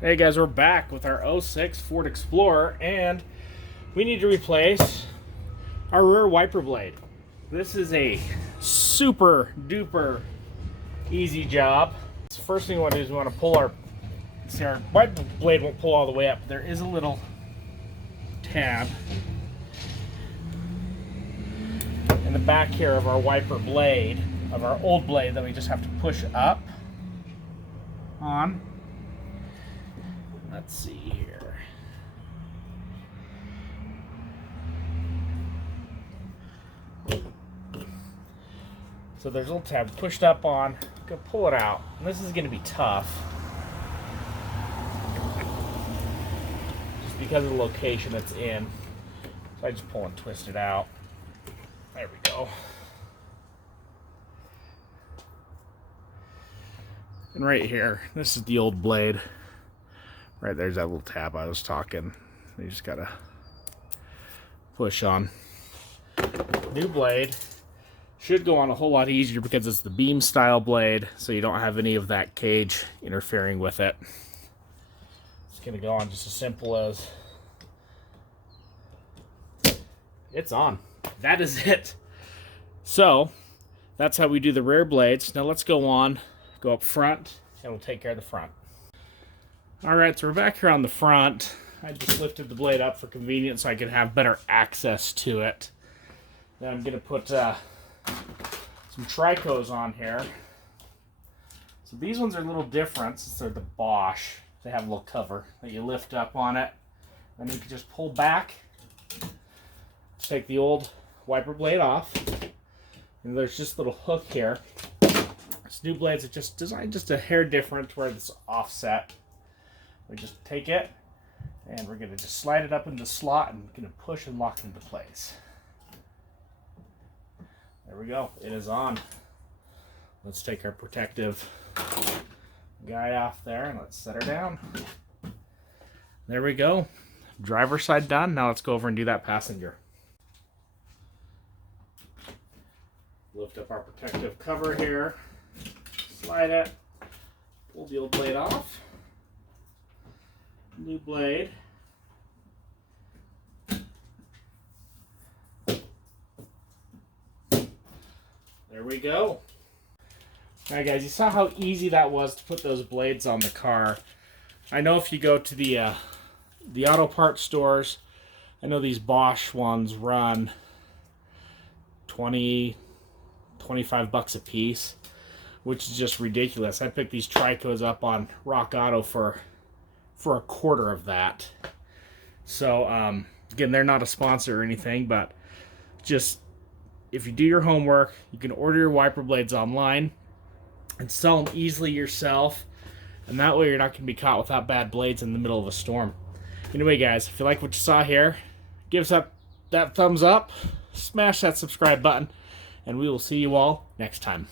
Hey guys, we're back with our '06 Ford Explorer, and we need to replace our rear wiper blade. This is a super duper easy job. The first thing we want to do is we want to pull our wiper blade won't pull all the way up. There is a little tab in the back here of our wiper blade, of our old blade, that we just have to push up on. Let's see here. So there's a little tab pushed up on. Go pull it out. And this is going to be tough, just because of the location it's in. So I just pull and twist it out. There we go. And right here, this is the old blade. Right there's that little tab I was talking. You just gotta push on. New blade should go on a whole lot easier because it's the beam style blade, so you don't have any of that cage interfering with it. It's gonna go on just as simple as it's on. That is it. So that's how we do the rear blades. Now let's go up front, and we'll take care of the front. Alright, so we're back here on the front. I just lifted the blade up for convenience so I could have better access to it. Then I'm going to put some Tricos on here. So these ones are a little different since they're the Bosch. They have a little cover that you lift up on it. Then you can just pull back, take the old wiper blade off. And there's just a little hook here. This new blades are just designed just a hair different where it's offset. We just take it, and we're going to just slide it up into the slot, and we're going to push and lock it into place. There we go. It is on. Let's take our protective guy off there, and let's set her down. There we go. Driver's side done. Now let's go over and do that passenger. Lift up our protective cover here. Slide it. Pull the old blade off. New blade. There we go. Alright guys, you saw how easy that was to put those blades on the car. I know if you go to the auto parts stores, I know these Bosch ones run 20, 25 bucks a piece, which is just ridiculous. I picked these Tricos up on Rock Auto for a quarter of that. So again, they're not a sponsor or anything, but just if you do your homework, you can order your wiper blades online and sell them easily yourself, and that way you're not going to be caught without bad blades in the middle of a storm. Anyway guys, if you like what you saw here, give us that thumbs up, smash that subscribe button, and we will see you all next time.